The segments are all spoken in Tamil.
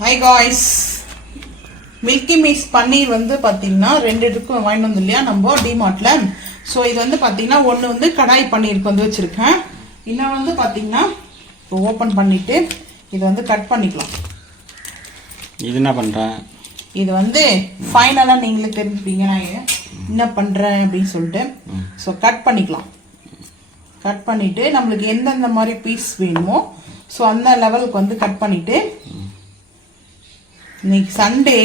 Hi guys, மில்கி மிஸ் பன்னீர் வந்து பார்த்தீங்கன்னா 2 இதுக்கு வாங்கிட்டு வந்து இல்லையா நம்ம டிமார்ட்ல. ஸோ இது வந்து பார்த்தீங்கன்னா ஒன்று வந்து கடாய் பன்னீருக்கு வந்து வச்சுருக்கேன். இன்னும் வந்து பார்த்தீங்கன்னா இப்போ ஓப்பன் பண்ணிவிட்டு இதை வந்து கட் பண்ணிக்கலாம். இது என்ன பண்ணுறேன், இது வந்து ஃபைனலாக நீங்களே தெரிஞ்சுப்பீங்க நான் என்ன பண்ணுறேன் அப்படின்னு சொல்லிட்டு. ஸோ கட் பண்ணிக்கலாம். கட் பண்ணிவிட்டு நம்மளுக்கு எந்தெந்த மாதிரி பீஸ் வேணுமோ ஸோ அந்த லெவலுக்கு வந்து கட் பண்ணிவிட்டு இன்னைக்கு சண்டே.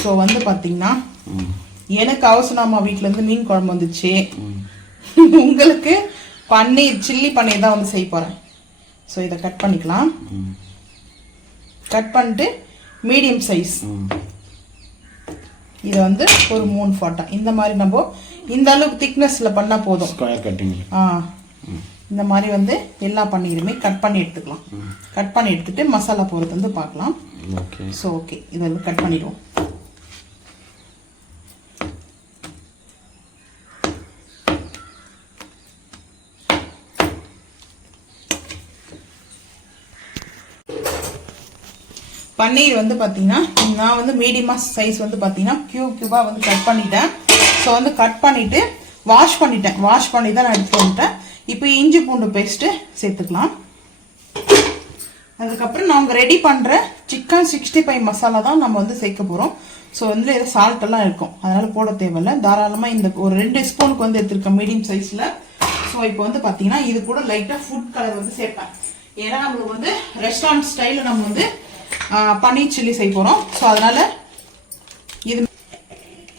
ஸோ வந்து பார்த்தீங்கன்னா எனக்கு அவசரமா வீட்டிலேருந்து மீன் குழம்பு வந்துச்சு. உங்களுக்கு பன்னீர் சில்லி பன்னீர் தான் வந்து செய்ய போகிறேன். ஸோ இதை கட் பண்ணிக்கலாம். கட் பண்ணிட்டு மீடியம் சைஸ் இதை வந்து ஒரு 3 ஃபோட்டா இந்த மாதிரி நம்ம இந்த அளவுக்கு திக்னஸில் பண்ணால் போதும். Square cutting. இந்த மாதிரி வந்து எல்லா பன்னீருமே கட் பண்ணி எடுத்துக்கலாம். கட் பண்ணி எடுத்துட்டு மசாலா போடுறது வந்து பார்க்கலாம். ஸோ ஓகே, இதை வந்து கட் பண்ணிடுவோம். பன்னீர் வந்து பார்த்தீங்கன்னா நான் வந்து மீடியமாக சைஸ் வந்து பார்த்தீங்கன்னா கியூபாக வந்து கட் பண்ணிட்டேன். ஸோ வந்து கட் பண்ணிவிட்டு வாஷ் பண்ணிட்டேன். வாஷ் பண்ணி தான் நான் எடுத்து வந்துட்டேன். இப்போ இஞ்சி பூண்டு பேஸ்ட்டு சேர்த்துக்கலாம். அதுக்கப்புறம் நாங்கள் ரெடி பண்ணுற சிக்கன் 65 மசாலா தான் நம்ம வந்து சேர்க்க போகிறோம். ஸோ வந்து ஏதோ சால்ட்டெல்லாம் இருக்கும், அதனால் போட தேவையில்லை. தாராளமாக இந்த ஒரு 2 ஸ்பூனுக்கு வந்து எடுத்துருக்கேன் மீடியம் சைஸில். ஸோ இப்போ வந்து பார்த்தீங்கன்னா இது கூட லைட்டாக ஃபுட் கலர் வந்து சேர்ப்பேன். ஏன்னா நம்மளுக்கு வந்து ரெஸ்டாரண்ட் ஸ்டைலில் நம்ம வந்து பன்னீர் சில்லி செய்ய போகிறோம். ஸோ அதனால் இது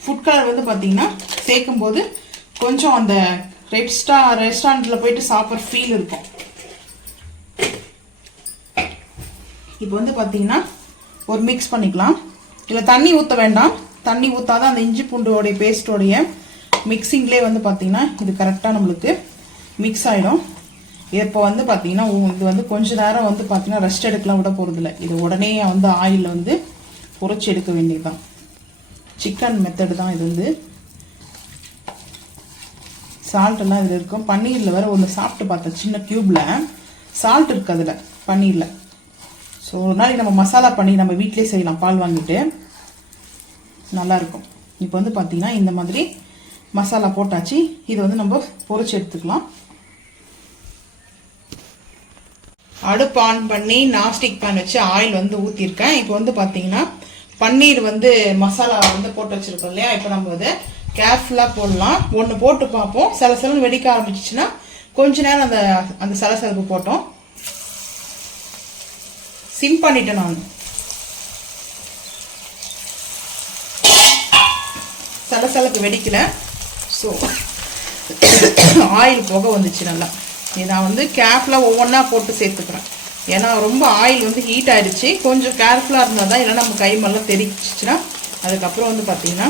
ஃபுட் கலர் வந்து பார்த்தீங்கன்னா சேர்க்கும்போது கொஞ்சம் அந்த ரெஸ்டாரண்ட்டில் போயிட்டு சாப்பிட்ற ஃபீல் இருக்கும். இப்போ வந்து பார்த்தீங்கன்னா ஒரு மிக்ஸ் பண்ணிக்கலாம். இதில் தண்ணி ஊற்ற வேண்டாம். தண்ணி ஊற்றாதான் அந்த இஞ்சி பூண்டோடைய பேஸ்டோடைய மிக்சிங்லேயே வந்து பார்த்தீங்கன்னா இது கரெக்டாக நம்மளுக்கு மிக்ஸ் ஆகிடும். இப்போ வந்து பார்த்தீங்கன்னா இது வந்து கொஞ்ச நேரம் வந்து பார்த்தீங்கன்னா ரெஸ்ட் எடுக்கலாம் விட போகிறதில்ல. இது உடனே வந்து ஆயிலில் வந்து பொரிச்சு எடுக்க வேண்டியதுதான். சிக்கன் மெத்தடு தான் இது. வந்து சால்ட் எல்லாம் இதில் இருக்கும். பன்னீரில் வேறு ஒன்று சாப்பிட்டு பார்த்தேன், சின்ன க்யூப்பில் சால்ட் இருக்குது அதில் பன்னீரில். ஸோ ஒரு நாளைக்கு நம்ம மசாலா பன்னீர் நம்ம வீட்டிலே செய்யலாம், பால் வாங்கிட்டு நல்லாயிருக்கும். இப்போ வந்து பார்த்தீங்கன்னா இந்த மாதிரி மசாலா போட்டாச்சு. இதை வந்து நம்ம பொரிச்சு எடுத்துக்கலாம். அடுப்பு ஆன் பண்ணி நான்ஸ்டிக் பேன் வச்சு ஆயில் வந்து ஊற்றிருக்கேன். இப்போ வந்து பார்த்தீங்கன்னா பன்னீர் வந்து மசாலா வந்து போட்டு வச்சுருக்கோம் இல்லையா. இப்போ நம்ம வந்து கேர்ஃபுல்லாக போடலாம். ஒன்று போட்டு பார்ப்போம். சலசலன்னு வெடிக்க ஆரம்பிச்சிச்சுன்னா கொஞ்ச நேரம் அந்த அந்த சலசலப்பு போட்டோம். சிம் பண்ணிட்டேன் நான். சலசலப்பு வெடிக்கல. ஸோ ஆயில் புகை வந்துச்சு நல்லா. நான் வந்து கேர்ஃபுல்லாக ஒவ்வொன்றா போட்டு சேர்த்துக்கிறேன். ஏன்னா ரொம்ப ஆயில் வந்து ஹீட் ஆகிடுச்சு. கொஞ்சம் கேர்ஃபுல்லாக இருந்தால் தான், இல்லைன்னா நம்ம கை மேலாம் தெரிச்சிச்சுன்னா அதுக்கப்புறம் வந்து பார்த்தீங்கன்னா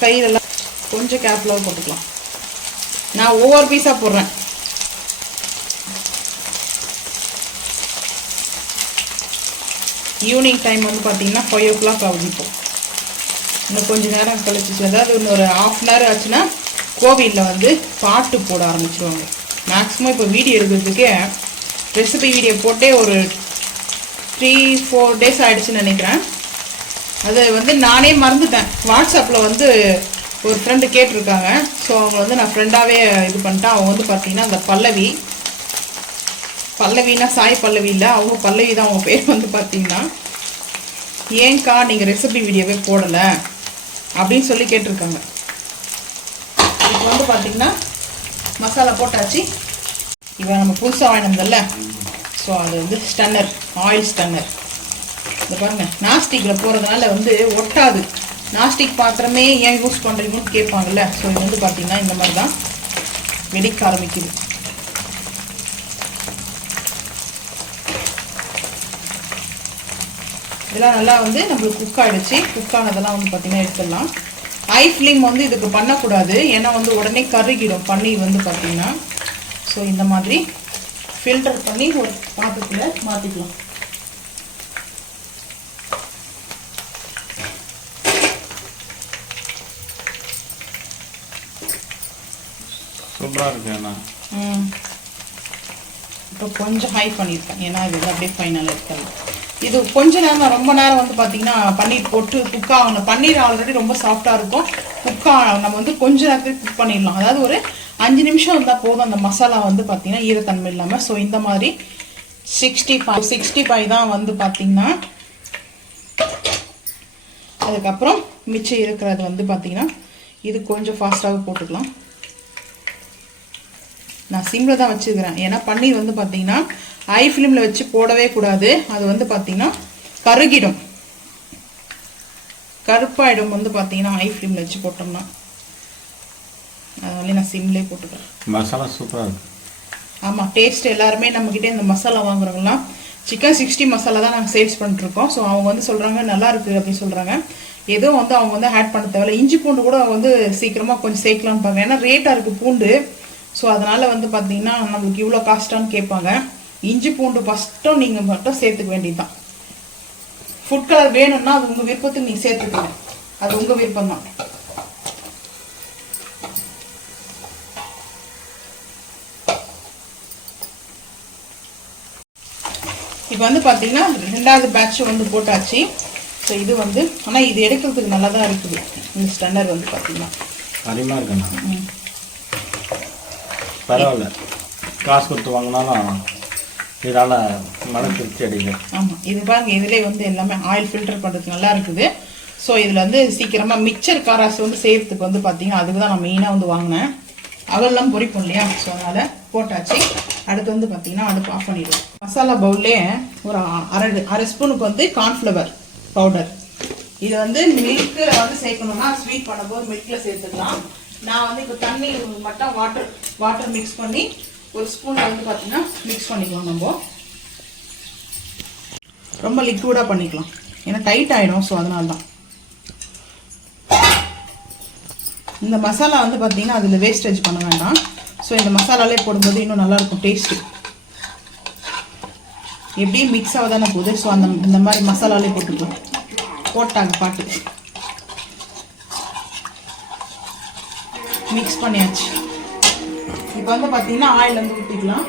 கையிலெல்லாம் கொஞ்சம் கேர்ஃபுல்லாக போட்டுக்கலாம். நான் ஒவ்வொரு பீஸாக போடுறேன். ஈவினிங் டைம் வந்து பார்த்தீங்கன்னா 5 o'clock ஆகுது. இப்போ இன்னும் கொஞ்சம் நேரம் கழிச்சிச்சு, அதாவது இன்னொரு 1/2 an hour ஆச்சுன்னா கோவிலில் வந்து பாட்டு போட ஆரம்பிச்சிருவாங்க. மேக்ஸிமம் இப்போ வீடியோ எடுக்கிறதுக்கே ரெசிபி வீடியோ போட்டே ஒரு 3-4 days ஆகிடுச்சுன்னு நினைக்கிறேன். அது வந்து நானே மறந்துட்டேன். வாட்ஸ்அப்பில் வந்து ஒரு ஃப்ரெண்டு கேட்டிருக்காங்க. ஸோ அவங்க வந்து நான் ஃப்ரெண்டாகவே இது பண்ணிட்டேன். அவங்க வந்து பார்த்தீங்கன்னா அந்த பல்லவினா சாய் பல்லவி இல்லை, அவங்க பல்லவி தான் அவங்க பேர். வந்து பார்த்தீங்கன்னா ஏன்க்கா நீங்கள் ரெசிபி வீடியோவே போடலை அப்படின்னு சொல்லி கேட்டிருக்காங்க. இப்போ வந்து பார்த்தீங்கன்னா மசாலா போட்டாச்சு. இப்போ நம்ம புதுசாக வாங்கினதில்ல, ஸோ அது வந்து ஸ்டன்னர், ஆயில் ஸ்டன்னர். இதை பாருங்கள், நாஸ்டிக்கில் போகிறதுனால வந்து ஒட்டாது. நாஸ்டிக் பாத்திரமே ஏன் யூஸ் பண்ணுறீங்கன்னு கேட்பாங்கல்ல. ஸோ இது வந்து பார்த்தீங்கன்னா இந்த மாதிரி தான் வெடிக்க ஆரம்பிக்குது. இதெல்லாம் நல்லா வந்து நம்மளுக்கு குக் ஆகிடுச்சு. குக் ஆனதெல்லாம் வந்து பார்த்தீங்கன்னா எடுத்துடலாம். ஹை ஃப்ளேம் வந்து இதுக்கு பண்ணக்கூடாது, ஏன்னா வந்து உடனே கருகிடும் பன்னீர் வந்து பார்த்தீங்கன்னா. ஸோ இந்த மாதிரி ஃபில்டர் பண்ணி ஒரு பாத்திரத்தில் மாற்றிக்கலாம். சூப்பராக இருக்கு அண்ணா. இப்போ கொஞ்சம் ஹை பண்ணியிருக்கேன், ஏன்னா இது அப்படியே ஃபைனலாக எடுத்துடலாம். இது கொஞ்ச நேரம் ரொம்ப நேரம் வந்து பார்த்தீங்கன்னா பன்னீர் போட்டு குக் ஆகணும். பன்னீர் ஆல்ரெடி ரொம்ப சாஃப்டாக இருக்கும். நம்ம வந்து கொஞ்ச நேரத்துக்கு குக் பண்ணிடலாம். அதாவது ஒரு 5 நிமிஷம் இருந்தால் போதும் அந்த மசாலா வந்து பார்த்தீங்கன்னா ஈரத்தன்மை இல்லாமல். ஸோ இந்த மாதிரி 65 தான் வந்து பார்த்தீங்கன்னா. அதுக்கப்புறம் மிச்சம் இருக்கிறது வந்து பார்த்தீங்கன்னா இது கொஞ்சம் ஃபாஸ்ட்டாக போட்டுக்கலாம். நான் சிம்மில் தான் வச்சுக்கிறேன். ஏன்னா பன்னீர் வந்து பார்த்தீங்கன்னா ஹை ஃப்ளேமில் வச்சு போடவே கூடாது. அது வந்து பார்த்தீங்கன்னா கருகிடும், கருப்பாயிடும் வந்து பார்த்தீங்கன்னா ஹை ஃப்ளேமில் வச்சு போட்டோம்னா. அதனால நான் சிம்லேயே போட்டுக்கிறேன். மசாலா சூப்பராக இருக்கு. ஆமாம், டேஸ்ட் எல்லாருமே நம்மக்கிட்டே இந்த மசாலா வாங்குறவங்களாம் சிக்கன் 60 மசாலா தான் நாங்கள் சேல்ஸ் பண்ணிட்டுருக்கோம். ஸோ அவங்க வந்து சொல்கிறாங்க நல்லா இருக்குது அப்படின்னு சொல்கிறாங்க. எதுவும் வந்து அவங்க வந்து ஆட் பண்ண தேவையில்ல. இஞ்சி பூண்டு கூட வந்து சீக்கிரமாக கொஞ்சம் சேர்க்கலான்னு பாருங்க. ஏன்னா ரேட்டாக இருக்குது பூண்டு. ஸோ அதனால் வந்து பார்த்தீங்கன்னா நம்மளுக்கு இவ்வளோ காஸ்ட்டான்னு கேட்பாங்க. இஞ்சி பூண்டு ஃபஸ்ட்டும் நீங்கள் மட்டும் சேர்த்துக்க வேண்டியது தான். ஃபுட் கலர் வேணும்னா அது உங்கள் விருப்பத்துக்கு நீங்கள் சேர்த்துக்கங்க. அது உங்கள் விருப்பம் தான். இப்போ வந்து பார்த்தீங்கன்னா 2வது பேட்ச் வந்து போட்டாச்சு. ஸோ இது வந்து ஆனால் இது எடுக்கிறதுக்கு நல்லா தான் இருக்குது. இந்த ஸ்டன்னர் வந்து பார்த்தீங்கன்னா அருமையாக இருக்குண்ணா. பரவாயில்ல, காசு கொடுத்து வாங்கினாலும் இதால் மன திருப்தி அடையும். ஆமாம், இது பாருங்க, இதிலே வந்து எல்லாமே ஆயில் ஃபில்டர் பண்ணுறதுக்கு நல்லா இருக்குது. ஸோ இதில் வந்து சீக்கிரமாக மிக்சர் காராஸ் வந்து செய்கிறதுக்கு வந்து பார்த்தீங்கன்னா அதுக்கு தான் நான் மெயினாக வந்து வாங்கினேன். அவெல்லாம் பொரிப்போம் இல்லையா? ஸோ அதனால் போட்டாச்சு. அடுத்து வந்து பார்த்தீங்கன்னா அடுப்பு ஆஃப் பண்ணிடுவோம். மசாலா பவுல்லே ஒரு அரை ஸ்பூனுக்கு வந்து கார்ன்ஃப்ளவர் பவுடர். இது வந்து மில்கில் வந்து சேர்க்கணும்னா ஸ்வீட் பண்ணும்போது மில்கில் சேர்த்துக்கலாம். நான் வந்து இப்போ தண்ணி மட்டும் வாட்டர் மிக்ஸ் பண்ணி ஒரு ஸ்பூனில் வந்து பார்த்தீங்கன்னா மிக்ஸ் பண்ணிக்கலாம். நம்ம ரொம்ப லிக்விடாக பண்ணிக்கலாம், ஏன்னா டைட் ஆகிடும். ஸோ அதனால தான் இந்த மசாலா வந்து பார்த்தீங்கன்னா அதில் வேஸ்டேஜ் பண்ண வேண்டாம். ஸோ இந்த மசாலாலே போடும்போது இன்னும் நல்லாயிருக்கும் டேஸ்ட்டு. எப்படியும் மிக்ஸ் ஆக தானே போகுது. ஸோ இந்த மாதிரி மசாலாலே போட்டுக்கலாம். போட்டாங்க பாட்டு மிக்ஸ் பண்ணியாச்சு. இப்போ வந்து பார்த்தீங்கன்னா ஆயில் வந்து ஊற்றிக்கலாம்.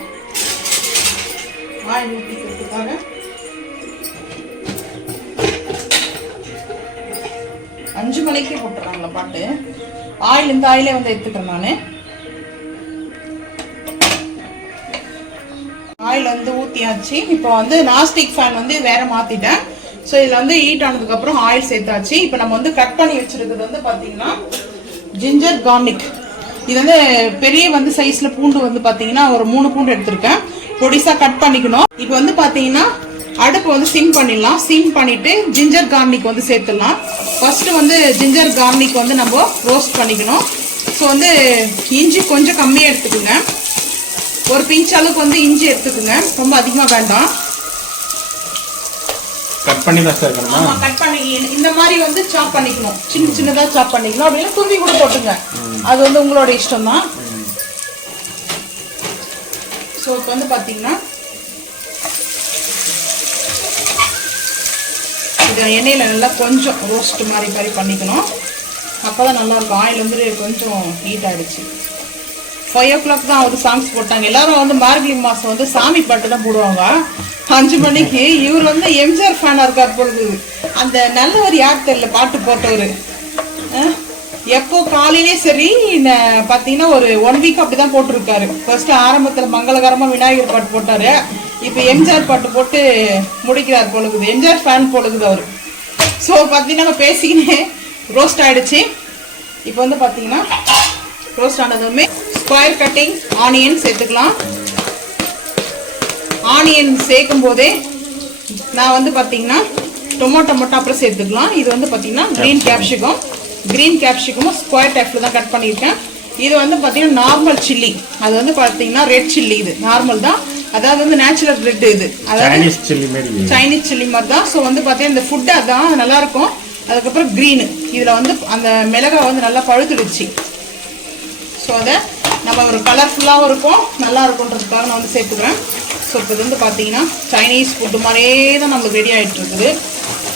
ஆயில் ஊற்றிக்கிறதுக்காக 5 மணிக்கே போட்டுறாங்களா பாட்டு. ஆயில் இந்த ஆயிலே வந்து எடுத்துக்கிறேன் நான். ஆயில் வந்து ஊற்றியாச்சு. இப்போ வந்து நாஸ்டிக் ஃபேன் வந்து வேற மாற்றிட்டேன். ஸோ இதில் வந்து ஹீட் ஆனதுக்கப்புறம் ஆயில் சேர்த்தாச்சு. இப்போ நம்ம வந்து கட் பண்ணி வச்சுருக்கிறது வந்து பார்த்தீங்கன்னா ஜிஞ்சர் கார்லிக். இது வந்து பெரிய வந்து சைஸில் பூண்டு வந்து பார்த்தீங்கன்னா ஒரு 3 பூண்டு எடுத்திருக்கேன். பொடிசாக கட் பண்ணிக்கணும். இப்போ வந்து பார்த்தீங்கன்னா அடுப்பு வந்து சிம் பண்ணிடலாம். சிம் பண்ணிவிட்டு ஜிஞ்சர் கார்லிக் வந்து சேர்த்துடலாம். ஃபஸ்ட்டு வந்து ஜிஞ்சர் கார்லிக் வந்து நம்ம ரோஸ்ட் பண்ணிக்கணும். ஸோ வந்து இஞ்சி கொஞ்சம் கம்மியாக எடுத்துக்கோங்க. ஒரு பிஞ்ச் அளவுக்கு வந்து இஞ்சி எடுத்துக்கோங்க, ரொம்ப அதிகமாக வேண்டாம். கட் பண்ணி தான் சேர்க்கணுமா? ஆமாம், கட் பண்ணி இந்த மாதிரி வந்து சாப் பண்ணிக்கணும். சின்னதாக சாப் பண்ணிக்கணும். அப்படின்னா துருவி கூட போட்டுங்க, அது வந்து உங்களோட இஷ்டம் தான். ஸோ இப்போ வந்து பார்த்தீங்கன்னா இது எண்ணெயில் நல்லா கொஞ்சம் ரோஸ்ட் மாதிரி பண்ணிக்கணும். அப்போ தான் நல்லாயிருக்கும். ஆயில் வந்து கொஞ்சம் ஹீட் ஆகிடுச்சு. 5 o'clock தான் வந்து சாங்ஸ் போட்டாங்க. எல்லாரும் வந்து மார்கழி மாதம் வந்து சாமி பாட்டு தான் போடுவாங்க 5 மணிக்கு. இவர் வந்து எம்ஜிஆர் ஃபேனாக இருக்கார் பொழுது. அந்த நல்லவர் யார் தெரியல பாட்டு போட்டவர். எப்போ காலையிலே சரி பார்த்தீங்கன்னா ஒரு 1 week அப்படி தான் போட்டிருக்காரு. ஃபர்ஸ்ட் ஆரம்பத்தில் மங்களகரமாக விநாயகர் பாட்டு போட்டார். இப்போ எம்ஜிஆர் பாட்டு போட்டு முடிக்கிறார் பொழுது. எம்ஜிஆர் ஃபேன் பொழுது அவர். ஸோ பார்த்தீங்கன்னா பேசிக்கினே ரோஸ்ட் ஆகிடுச்சு. இப்போ வந்து பார்த்தீங்கன்னா ரோஸ்ட் ஆனதுமே ஸ்கொயர் கட்டிங் ஆனியன் சேர்த்துக்கலாம். ஆனியன் சேர்க்கும் போதே நான் வந்து பார்த்தீங்கன்னா டொமேட்டோ மட்டும் அப்புறம் சேர்த்துக்கலாம். இது வந்து பார்த்தீங்கன்னா க்ரீன் கேப்சிகமும் ஸ்கொயர் டைப்பில் தான் கட் பண்ணியிருக்கேன். இது வந்து பார்த்தீங்கன்னா நார்மல் சில்லி. அது வந்து பார்த்தீங்கன்னா ரெட் சில்லி. இது நார்மல் தான், அதாவது வந்து நேச்சுரல் ரெட். இது அதாவது சைனீஸ் சில்லி மாதிரி தான். ஸோ வந்து பார்த்தீங்கன்னா இந்த ஃபுட்டு அதான் நல்லாயிருக்கும். அதுக்கப்புறம் க்ரீனு இதில் வந்து அந்த மிளகாய் வந்து நல்லா பழுத்துடுச்சு. ஸோ அதை நம்ம ஒரு கலர்ஃபுல்லாகவும் இருக்கும், நல்லா இருக்குன்றதுக்காக நான் வந்து சேர்த்துக்கிறேன். ஸோ இப்போ இது வந்து பார்த்தீங்கன்னா சைனீஸ் ஃபுட்டு மாதிரியே தான் நம்மளுக்கு ரெடி ஆகிட்டு இருக்குது.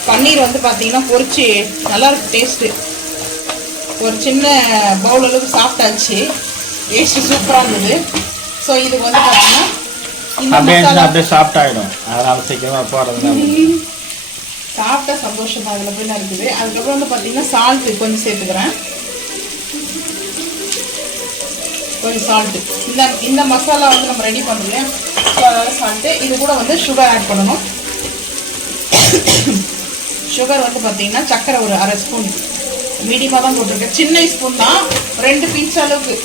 பன்னீர் வந்து பார்த்தீங்கன்னா பொரிச்சு நல்லாயிருக்கு டேஸ்ட்டு. ஒரு சின்ன பவுல் அளவுக்கு சாப்பிட்டாச்சு. டேஸ்ட்டு சூப்பராக இருந்தது. ஸோ இதுக்கு வந்து பார்த்தீங்கன்னா இந்த அப்படியே மசாலா அப்படியே சாஃப்ட் ஆகிடும், அதனால சீக்கிரமாக போடுறது. சாப்பிட்டா சந்தோஷம் தான், அதில் போய் இருக்குது. அதுக்கப்புறம் வந்து பார்த்தீங்கன்னா சால்ட்டு கொஞ்சம் சேர்த்துக்கிறேன், கொஞ்சம் சால்ட்டு. இந்த மசாலா வந்து நம்ம ரெடி பண்ணுறோம், ஸோ அதாவது சால்ட்டு. இது கூட வந்து சுகர் ஆட் பண்ணணும். சுகர் வந்து பார்த்தீங்கன்னா சர்க்கரை ஒரு 1/2 ஸ்பூன் மீடியமாக தான் போட்டிருக்கேன், சின்ன ஸ்பூன் தான், 2 பிஞ்ச் அளவுக்கு.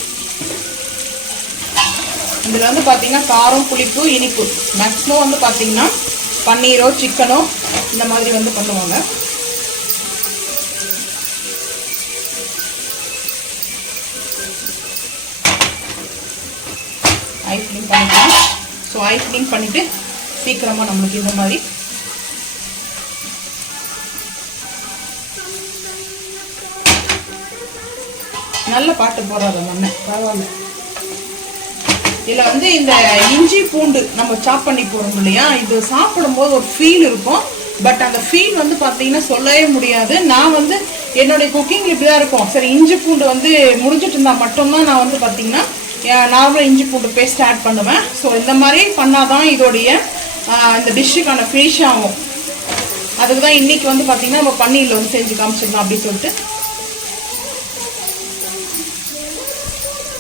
இதில் வந்து பார்த்தீங்கன்னா காரம், புளிப்பு, இனிப்பு மேக்ஸிமம் வந்து பார்த்தீங்கன்னா பன்னீரோ சிக்கனோ இந்த மாதிரி வந்து பண்ணுவாங்க. ஐ ஃபில்லிங் பண்ணிக்கலாம். ஸோ ஐ ஃபில்லிங் பண்ணிவிட்டு சீக்கிரமாக நம்மளுக்கு இந்த மாதிரி நல்ல பாட்டு போடுறது மண்ணை பரவாயில்ல. இதில் வந்து இந்த இஞ்சி பூண்டு நம்ம சாப் பண்ணி போகிறோம் இல்லையா, இது சாப்பிடும்போது ஒரு ஃபீல் இருக்கும். பட் அந்த ஃபீல் வந்து பார்த்தீங்கன்னா சொல்லவே முடியாது. நான் வந்து என்னுடைய குக்கிங் இப்படி தான் இருக்கும். சரி, இஞ்சி பூண்டு வந்து முடிஞ்சிட்டு இருந்தால் மட்டும்தான் நான் வந்து பார்த்தீங்கன்னா நார்மலாக இஞ்சி பூண்டு பேஸ்ட் ஆட் பண்ணுவேன். ஸோ இந்த மாதிரி பண்ணாதான் இதோடைய இந்த டிஷ்ஷுக்கான ஃபினிஷ் ஆகும். அதுக்கு தான் இன்றைக்கி வந்து பார்த்தீங்கன்னா நம்ம பன்னீரில் வந்து செஞ்சு காமிச்சிடலாம் அப்படின்னு சொல்லிட்டு.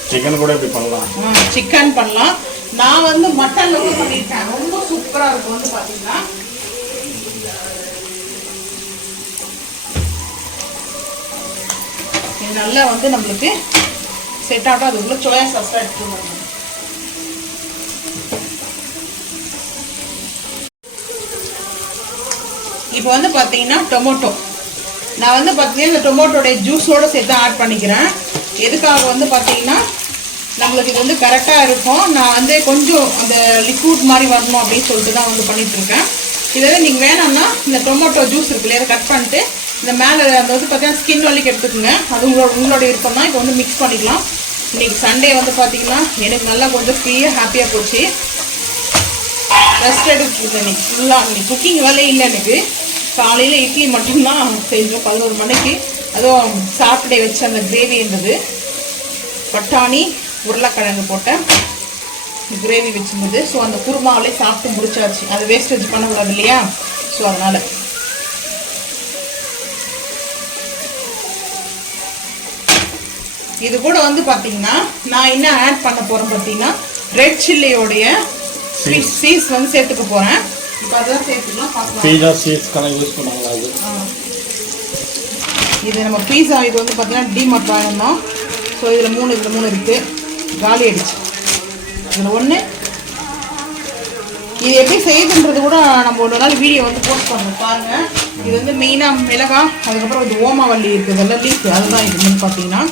சிக்கன் கூட இப்படி பண்ணலாம், சிக்கன் பண்ணலாம். நான் வந்து மட்டன்ல கூட பண்ணியிருக்கேன், ரொம்ப சூப்பராக இருக்கும். வந்து பார்த்தீங்கன்னா இது நல்லா வந்து நம்மளுக்கு செட் ஆகும். அதுக்குள்ள சோயா சாஸ் எடுத்துக்கணும். இப்போ வந்து பார்த்தீங்கன்னா டொமேட்டோ நான் வந்து பார்த்தீங்கன்னா இந்த டொமேட்டோடைய ஜூஸோடு சேர்த்து ஆட் பண்ணிக்கிறேன். எதுக்காக வந்து பார்த்தீங்கன்னா நம்மளுக்கு இது வந்து கரெக்டாக இருக்கும். நான் வந்து கொஞ்சம் அந்த லிக்விட் மாதிரி வரணும் அப்படின்னு சொல்லிட்டு தான் வந்து பண்ணிகிட்ருக்கேன். இதை நீங்கள் வேணும்னா இந்த டொமேட்டோ ஜூஸ் இருக்குல்லையா, அதை கட் பண்ணிட்டு இந்த மேலே அந்த வந்து பார்த்தீங்கன்னா ஸ்கின் வலிக்கு எடுத்துக்கோங்க. அது உங்களோட விருப்பம் தான். இப்போ வந்து மிக்ஸ் பண்ணிக்கலாம். இன்றைக்கி சண்டே வந்து பார்த்தீங்கன்னா எனக்கு நல்லா கொஞ்சம் ஃப்ரீயாக ஹாப்பியாக போச்சு. ரெஸ்ட் எடுத்துருக்கேன் இன்னைக்கு ஃபுல்லாக. இன்னைக்கு குக்கிங் வேலையே இல்லை. எனக்கு காலையில் இட்லி மட்டும்தான் செஞ்சோம் 11 மணிக்கு. அதுவும் சாட்டர்டே வச்ச அந்த கிரேவி இருந்தது. பட்டாணி உருளைக்கிழங்கு போட்டேன் கிரேவி வச்சுருந்தது. ஸோ அந்த குருமாவிலே சாப்பிட்டு முடிச்சாச்சு. அதை வேஸ்டேஜ் பண்ணக்கூடாது இல்லையா, ஸோ அதனால். இது கூட வந்து பார்த்தீங்கன்னா நான் என்ன ஆட் பண்ண போகிறேன் பார்த்தீங்கன்னா ரெட் சில்லியோடைய சீஸ் வந்து சேர்த்துக்க போகிறேன். இப்போ அதெல்லாம் சேர்த்துக்கலாம், பார்க்கலாம். யூஸ் பண்ணுவாங்க அது. இது நம்ம பீஸா இது வந்து பார்த்தீங்கன்னா டிமார்ட் வாங்கினோம். ஸோ இதில் 3 இருக்குது, காலி ஆயிடுச்சு. இதில் 1. இது எப்படி செய்யுதுன்றது கூட நம்ம ஒரு நாள் வீடியோ வந்து போஸ்ட் பண்ணுவோம் பாருங்கள். இது வந்து மெயினாக மிளகாய், அதுக்கப்புறம் இது ஓமவல்லி இருக்குது, இதெல்லாம் லீஃப், அதுதான் இது வந்து பார்த்தீங்கன்னா.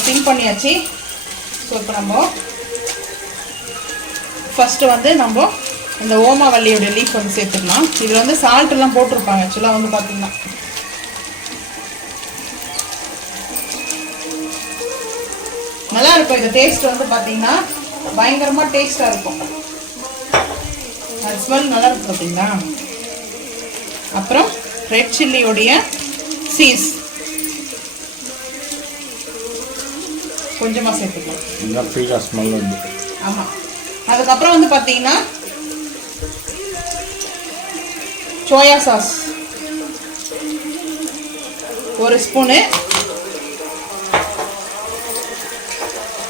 ஸ்டிம் பண்ணியாச்சு. ஸோ இப்போ நம்ம ஃபஸ்ட்டு வந்து நம்ம இந்த ஓமவல்லியோட லீஃப் வந்து சேர்த்துக்கலாம். இதில் வந்து சால்ட்டெல்லாம் போட்டிருப்பாங்க ஆக்சுவலாக வந்து பார்த்தீங்கன்னா. நல்லா இருக்கும். இந்த டேஸ்ட் வந்து பார்த்தீங்கன்னா பயங்கரமாக டேஸ்ட்டாக இருக்கும். அது ஸ்மெல் நல்லா இருக்கும் பார்த்தீங்களா. அப்புறம் ரெட் சில்லியோடைய சீஸ் கொஞ்சமாக சேர்த்துக்கலாம். ஆமாம். அதுக்கப்புறம் வந்து பார்த்தீங்கன்னா soya sauce 1 spoon,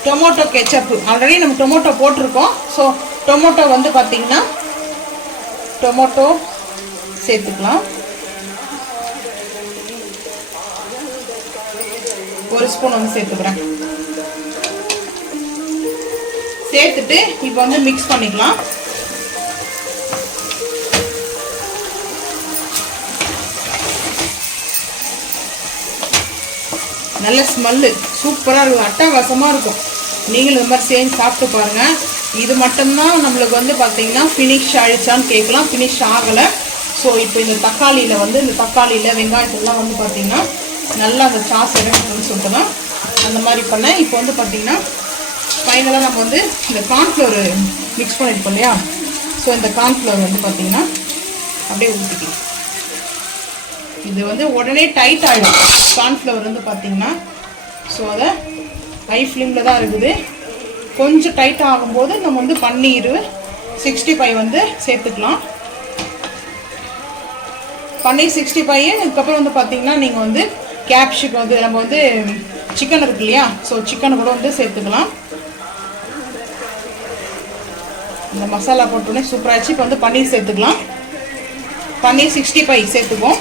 tomato ketchup already நம்ம டொமேட்டோ போட்டிருக்கோம். ஸோ டொமேட்டோ வந்து பார்த்தீங்கன்னா டொமேட்டோ சேர்த்துக்கலாம். 1 ஸ்பூன் வந்து சேர்த்துக்கிறேன். சேர்த்துட்டு இப்போ வந்து மிக்ஸ் பண்ணிக்கலாம். நல்ல ஸ்மெல்லு சூப்பராக இருக்கும், அட்டகாசமாக இருக்கும். நீங்களும் இந்த மாதிரி செஞ்சு சாப்பிட்டு பாருங்கள். இது மட்டும்தான் நம்மளுக்கு வந்து பார்த்தீங்கன்னா ஃபினிஷ் ஆகிடுச்சான்னு கேட்கலாம். ஃபினிஷ் ஆகலை. ஸோ இப்போ இந்த தக்காளியில் வந்து இந்த தக்காளியில் வெங்காயத்தெல்லாம் வந்து பார்த்திங்கன்னா நல்லா அந்த சாஸ் இறங்கணும்னு சொல்லிட்டு தான் அந்த மாதிரி பண்ணேன். இப்போ வந்து பார்த்திங்கன்னா ஃபைனலாக நம்ம வந்து இந்த கார்ன்ஃப்ளவர் மிக்ஸ் பண்ணியிருக்கோம் இல்லையா, ஸோ இந்த கார்ன்ஃப்ளவர் வந்து பார்த்திங்கன்னா அப்படியே ஊற்றிக்கலாம். இது வந்து உடனே டைட் ஆகிடும் கார்ன்ஃப்ளவர் வந்து பார்த்திங்கன்னா. ஸோ அதை ஹை ஃப்ளேமில் தான் இருக்குது. கொஞ்சம் டைட்டாக ஆகும்போது நம்ம வந்து பன்னீர் 65 வந்து சேர்த்துக்கலாம். பன்னீர் 65 அதுக்கப்புறம் வந்து பார்த்தீங்கன்னா நீங்கள் வந்து கேப்சிகம் வந்து நம்ம வந்து சிக்கன் இருக்கு இல்லையா, ஸோ சிக்கனை கூட வந்து சேர்த்துக்கலாம். இந்த மசாலா போட்டோன்னே சூப்பராகிடுச்சு. இப்போ வந்து பன்னீர் சேர்த்துக்கலாம். பன்னீர் 65 சேர்த்துப்போம்.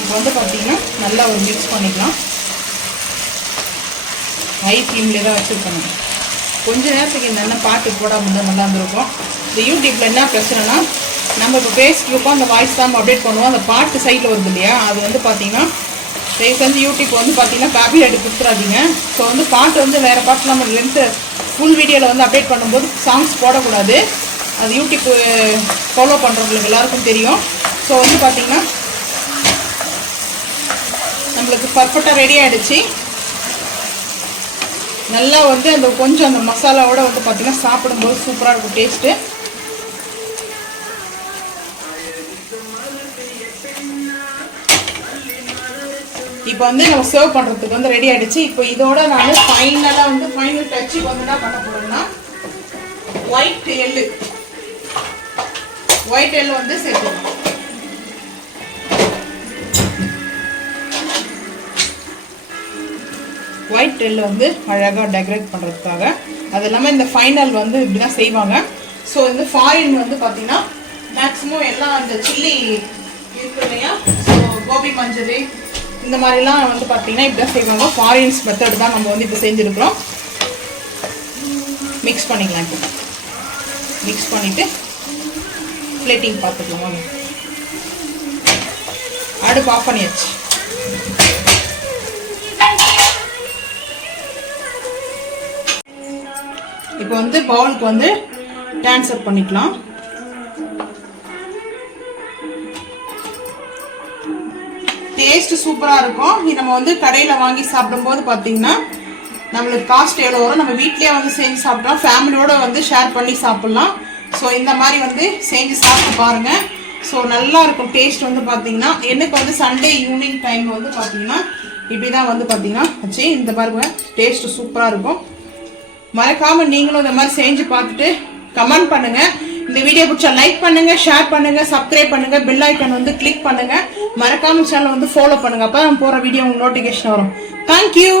இப்போ வந்து பார்த்தீங்கன்னா நல்லா ஒரு மிக்ஸ் பண்ணிக்கலாம். ஹை ஃப்ளேம்லேயே தான் வச்சுருக்கணும். கொஞ்ச நேரத்துக்கு இந்த எண்ணெய் பாட்டு போடாமல் இருந்தால் நல்லா இருந்திருக்கும். இந்த யூடியூப்பில் என்ன பிரச்சனைனா, நம்ம இப்போ பேசிட்டு இருக்கோம், அந்த வாய்ஸ் தான் அப்டேட் பண்ணுவோம், அந்த பாட்டு சைடில் வருது இல்லையா, அது வந்து பார்த்தீங்கன்னா தயவு செஞ்சு யூடியூப் வந்து பார்த்தீங்கன்னா காப்பிரைட் கொடுத்துறாதீங்க. ஸோ வந்து பாட்டு வந்து வேறு பாட்டு நம்ம லென்த்து ஃபுல் வீடியோவில் வந்து அப்டேட் பண்ணும்போது சாங்ஸ் போடக்கூடாது. அது யூடியூப் ஃபாலோ பண்ணுறவங்களுக்கு எல்லாருக்கும் தெரியும். ஸோ வந்து பார்த்தீங்கன்னா நம்மளுக்கு பர்ஃபெக்டாக ரெடி ஆகிடுச்சு. நல்லா வந்து அந்த கொஞ்சம் அந்த மசாலாவோட வந்து பார்த்தீங்கன்னா சாப்பிடும்போது சூப்பராக இருக்கும் டேஸ்ட்டு. இப்போ வந்து நம்ம சர்வ் பண்ணுறதுக்கு வந்து ரெடி ஆகிடுச்சு. இப்போ இதோட நான் ஃபைனலாக வந்து ஃபைனல் டச்சுக்கு வந்து என்ன பண்ண போகிறேன்னா ஒயிட் எள்ளு வந்து சேர்த்துக்கலாம். ஒயிட் எள்ளு வந்து அழகாக டெக்கரேட் பண்ணுறதுக்காக. அது இல்லாமல் இந்த ஃபைனல் வந்து இப்படி தான் செய்வாங்க. ஸோ இந்த ஃபாரின் வந்து பார்த்தீங்கன்னா மேக்ஸிமம் எல்லாம் அந்த சில்லி இருக்கு இல்லையா, ஸோ கோபி மஞ்சள் இந்த மாதிரிலாம் வந்து பார்த்தீங்கன்னா இப்படி தான் செய்வாங்க. ஃபாரின்ஸ் மெத்தட் தான் நம்ம வந்து இப்போ செஞ்சுருக்கிறோம். மிக்ஸ் பண்ணிக்கலாம். இப்போ மிக்ஸ் பண்ணிவிட்டு பிளேட்டிங் பார்த்துக்கலாம். அடுப்பு ஆஃப் பண்ணியாச்சு. இப்போ வந்து பவுலுக்கு வந்து ட்ரான்ஸ்ஃபர் பண்ணிக்கலாம். டேஸ்ட் சூப்பராக இருக்கும். இது நம்ம வந்து கடையில் வாங்கி சாப்பிடும்போது பார்த்தீங்கன்னா நம்மளுக்கு காஸ்ட் எவ்வளோ வரும், நம்ம வீட்லேயே வந்து செஞ்சு சாப்பிட்டோம், ஃபேமிலியோடு வந்து ஷேர் பண்ணி சாப்பிட்லாம். ஸோ இந்த மாதிரி வந்து செஞ்சு சாப்பிட்டு பாருங்கள். ஸோ நல்லா இருக்கும் டேஸ்ட் வந்து பார்த்தீங்கன்னா. எனக்கு வந்து சண்டே ஈவினிங் டைம் வந்து பார்த்தீங்கன்னா இப்படி தான் வந்து பார்த்தீங்கன்னா வச்சு இந்த பாருங்க டேஸ்ட்டு சூப்பராக இருக்கும். மறக்காமல் நீங்களும் இந்த மாதிரி செஞ்சு பார்த்துட்டு கமெண்ட் பண்ணுங்கள். இந்த வீடியோ பிடிச்சா லைக் பண்ணுங்க, ஷேர் பண்ணுங்க, சப்ஸ்கிரைப் பண்ணுங்க, பெல் ஐக்கான் வந்து கிளிக் பண்ணுங்க. மறக்காம சேனலை வந்து ஃபாலோ பண்ணுங்க. அப்போ நம்ம போகிற வீடியோ உங்களுக்கு நோட்டிஃபிகேஷன் வரும். தேங்க்யூ.